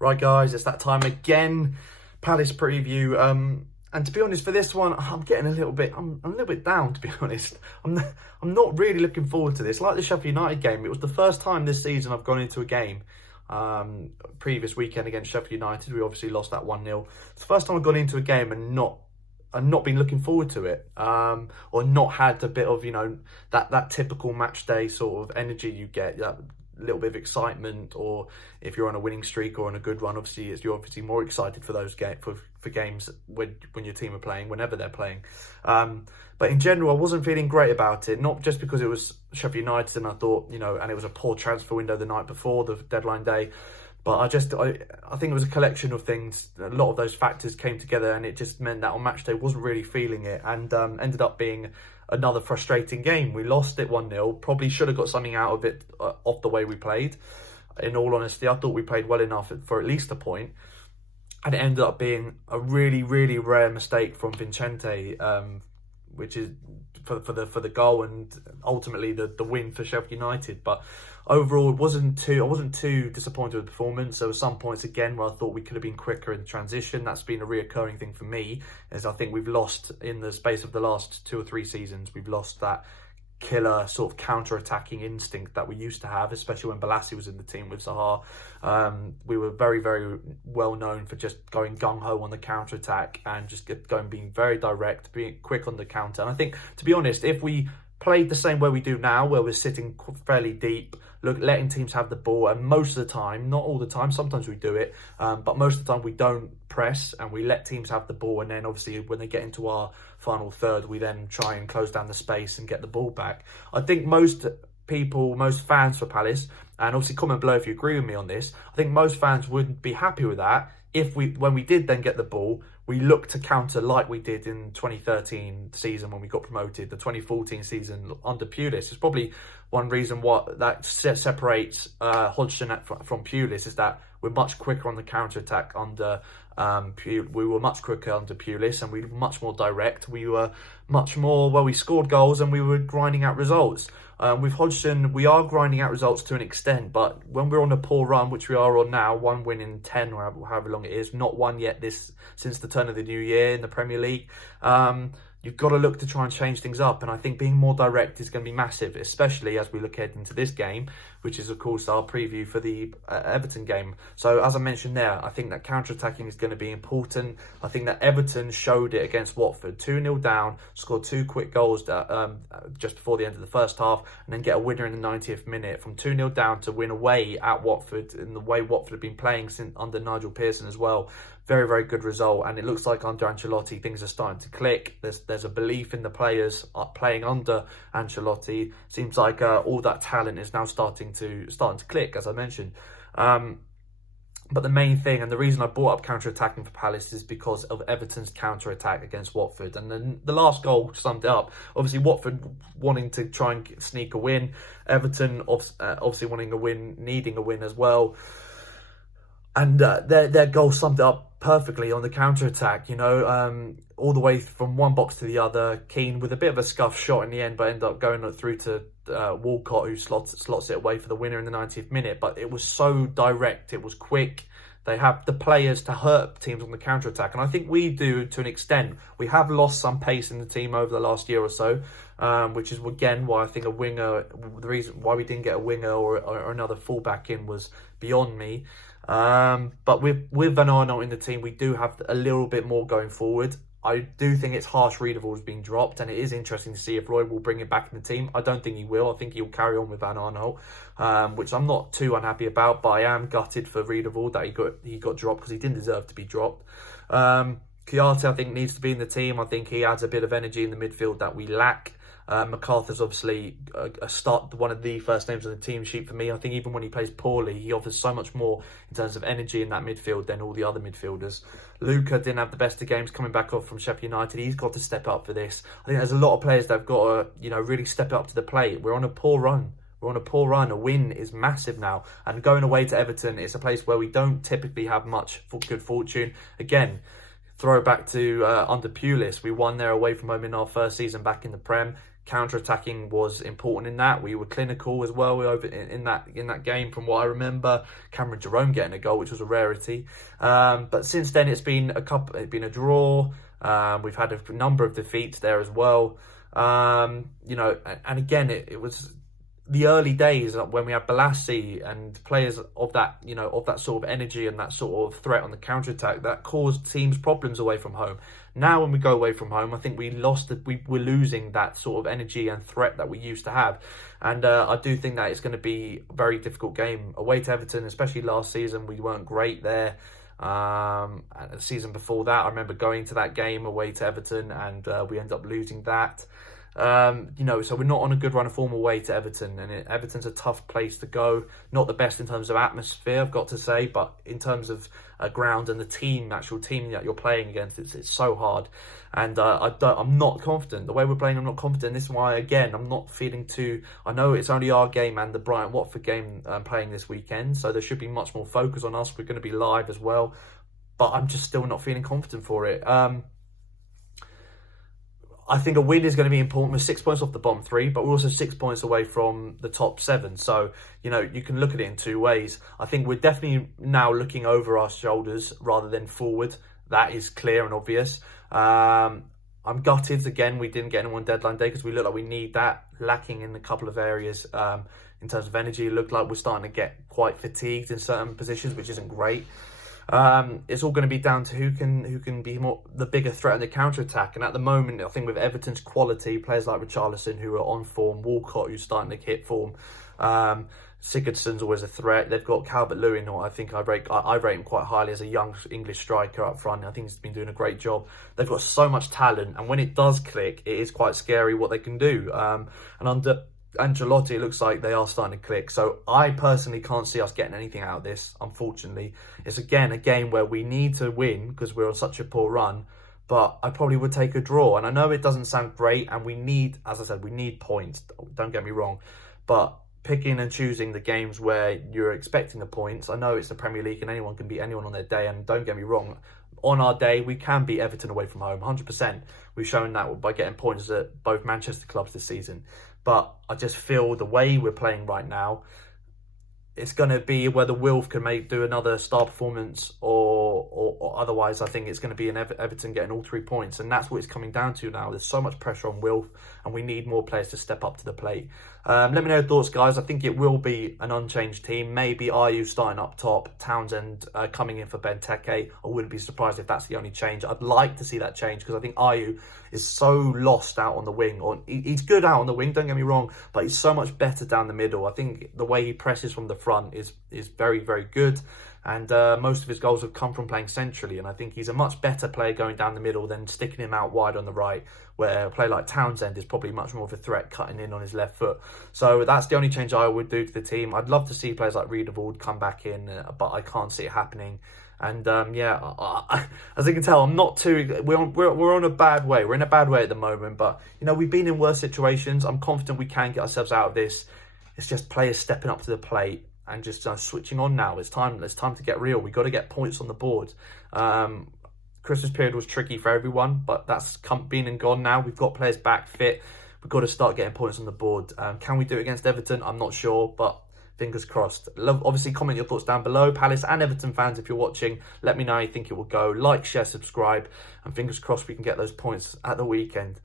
Right, guys, it's that time again. Palace preview. And to be honest, for this one, I'm getting a little bit. I'm a little bit down, to be honest. I'm not really looking forward to this. Like the Sheffield United game, it was the first time this season I've gone into a game. Previous weekend against Sheffield United, we obviously lost that 1-0. It's the first time I've gone into a game and not been looking forward to it, or not had a bit of, that typical match day sort of energy you get, that little bit of excitement, or if you're on a winning streak or on a good run, obviously you're obviously more excited for those for games when your team are playing, whenever they're playing. But in general, I wasn't feeling great about it, not just because it was Sheffield United and I thought, and it was a poor transfer window the night before the deadline day. But I think it was a collection of things. A lot of those factors came together, and it just meant that on match day wasn't really feeling it, and ended up being another frustrating game. We lost it 1-0. Probably should have got something out of it off the way we played. In all honesty, I thought we played well enough for at least a point, and it ended up being a really, really rare mistake from Vicente, which is for the goal and ultimately the win for Sheffield United. But overall, I wasn't too disappointed with the performance. There were some points again where I thought we could have been quicker in transition. That's been a reoccurring thing for me, as I think we've lost in the space of the last 2 or 3 seasons. We've lost that killer sort of counter-attacking instinct that we used to have, especially when Balassi was in the team with Zaha. We were very, very well known for just going gung-ho on the counter-attack and just being very direct, being quick on the counter. And I think, to be honest, if we played the same way we do now, where we're sitting fairly deep, letting teams have the ball, and most of the time, not all the time, sometimes we do it, but most of the time we don't press and we let teams have the ball, and then obviously when they get into our final third, we then try and close down the space and get the ball back. I think most fans for Palace, and obviously comment below if you agree with me on this, I think most fans wouldn't be happy with that if when we did then get the ball, we looked to counter like we did in 2013 season when we got promoted, the 2014 season under Pulis. It's probably one reason what that separates Hodgson from Pulis, is that we're much quicker on the counter-attack under we were much quicker under Pulis, and we were much more direct. We were much more, we scored goals and we were grinding out results. With Hodgson, we are grinding out results to an extent, but when we're on a poor run, which we are on now, 1 win in 10 or however long it is, not one yet since the turn of the new year in the Premier League, you've got to look to try and change things up. And I think being more direct is going to be massive, especially as we look ahead into this game, which is, of course, our preview for the Everton game. So, as I mentioned there, I think that counter-attacking is going to be important. I think that Everton showed it against Watford, 2-0 down, scored 2 quick goals just before the end of the first half, and then get a winner in the 90th minute. From 2-0 down to win away at Watford, in the way Watford have been playing since under Nigel Pearson as well. Very, very good result, and it looks like under Ancelotti things are starting to click. There's a belief in the players playing under Ancelotti. Seems like all that talent is now starting to click, as I mentioned. But the main thing, and the reason I brought up counter-attacking for Palace, is because of Everton's counter-attack against Watford. And then the last goal summed it up. Obviously, Watford wanting to try and sneak a win. Everton obviously wanting a win, needing a win as well. And their goal summed it up perfectly on the counter-attack, all the way from one box to the other. Keane with a bit of a scuff shot in the end, but ended up going through to Walcott, who slots it away for the winner in the 90th minute. But it was so direct, it was quick. They have the players to hurt teams on the counter-attack. And I think we do to an extent. We have lost some pace in the team over the last year or so, which is, again, why I think a winger, the reason why we didn't get a winger or another fullback in was beyond me. But with Van Arnold in the team, we do have a little bit more going forward. I do think it's harsh Readable being dropped, and it is interesting to see if Roy will bring him back in the team. I don't think he will. I think he'll carry on with Van Arnold, which I'm not too unhappy about, but I am gutted for Readable that he got dropped, because he didn't deserve to be dropped. Kouyaté, I think, needs to be in the team. I think he adds a bit of energy in the midfield that we lack. MacArthur's obviously one of the first names on the team sheet for me. I think even when he plays poorly, he offers so much more in terms of energy in that midfield than all the other midfielders. Luca didn't have the best of games coming back off from Sheffield United. He's got to step up for this. I think there's a lot of players that have got to, really step up to the plate. We're on a poor run. A win is massive now. And going away to Everton, it's a place where we don't typically have much good fortune. Again, throw back to under Pulis. We won there away from home in our first season back in the Prem. counter-attacking was important in that. We were clinical as well over in that game, from what I remember. Cameron Jerome getting a goal, which was a rarity. But since then, it's been a draw. We've had a number of defeats there as well. You know, and again, it was the early days when we had Balassi and players of that, you know, of that sort of energy and that sort of threat on the counter-attack that caused teams problems away from home. Now when we go away from home, I think we're losing that sort of energy and threat that we used to have. And I do think that it's going to be a very difficult game away to Everton, especially last season. We weren't great there. The season before that, I remember going to that game away to Everton, and we ended up losing that. You know, so we're not on a good run of form away to Everton, and Everton's a tough place to go. Not the best in terms of atmosphere, I've got to say, but in terms of ground and the actual team that you're playing against, it's so hard. And I'm not confident. The way we're playing, I'm not confident. This is why, again, I'm not feeling too... I know it's only our game and the Brighton-Watford game playing this weekend, so there should be much more focus on us. We're going to be live as well, but I'm just still not feeling confident for it. I think a win is going to be important. We're 6 points off the bottom three, but we're also 6 points away from the top seven. So, you know, you can look at it in two ways. I think we're definitely now looking over our shoulders rather than forward. That is clear and obvious. I'm gutted. Again, we didn't get anyone deadline day because we look like we need that. Lacking in a couple of areas in terms of energy. It looked like we're starting to get quite fatigued in certain positions, which isn't great. It's all going to be down to who can be the bigger threat in the counter-attack. And at the moment, I think with Everton's quality, players like Richarlison who are on form, Walcott who's starting to hit form, Sigurdsson's always a threat. They've got Calvert-Lewin, who I think I rate him quite highly as a young English striker up front. I think he's been doing a great job. They've got so much talent, and when it does click, it is quite scary what they can do. And under Ancelotti, it looks like they are starting to click. So I personally can't see us getting anything out of this, unfortunately. It's again a game where we need to win because we're on such a poor run, but I probably would take a draw. And I know it doesn't sound great, and we need, as I said, we need points, don't get me wrong, but picking and choosing the games where you're expecting the points, I know it's the Premier League and anyone can beat anyone on their day, and don't get me wrong, on our day, we can beat Everton away from home, 100%. We've shown that by getting points at both Manchester clubs this season. But I just feel the way we're playing right now, it's going to be whether Wilf can do another star performance or otherwise. I think it's going to be an Everton getting all 3 points. And that's what it's coming down to now. There's so much pressure on Wilf, and we need more players to step up to the plate. Let me know your thoughts, guys. I think it will be an unchanged team. Maybe Ayew starting up top, Townsend coming in for Benteke. I wouldn't be surprised if that's the only change. I'd like to see that change because I think Ayew is so lost out on the wing. He's good out on the wing, don't get me wrong, but he's so much better down the middle. I think the way he presses from the front is very, very good. And most of his goals have come from playing centrally. And I think he's a much better player going down the middle than sticking him out wide on the right, where a player like Townsend is probably much more of a threat cutting in on his left foot. So that's the only change I would do to the team. I'd love to see players like Riedewald come back in, but I can't see it happening. And as you can tell, I'm not too... We're on a bad way. We're in a bad way at the moment. But, you know, we've been in worse situations. I'm confident we can get ourselves out of this. It's just players stepping up to the plate and just switching on now. It's time to get real. We've got to get points on the board. Christmas period was tricky for everyone, but that's been and gone now. We've got players back fit. We've got to start getting points on the board. Can we do it against Everton? I'm not sure, but fingers crossed. Obviously, comment your thoughts down below. Palace and Everton fans, if you're watching, let me know how you think it will go. Like, share, subscribe, and fingers crossed we can get those points at the weekend.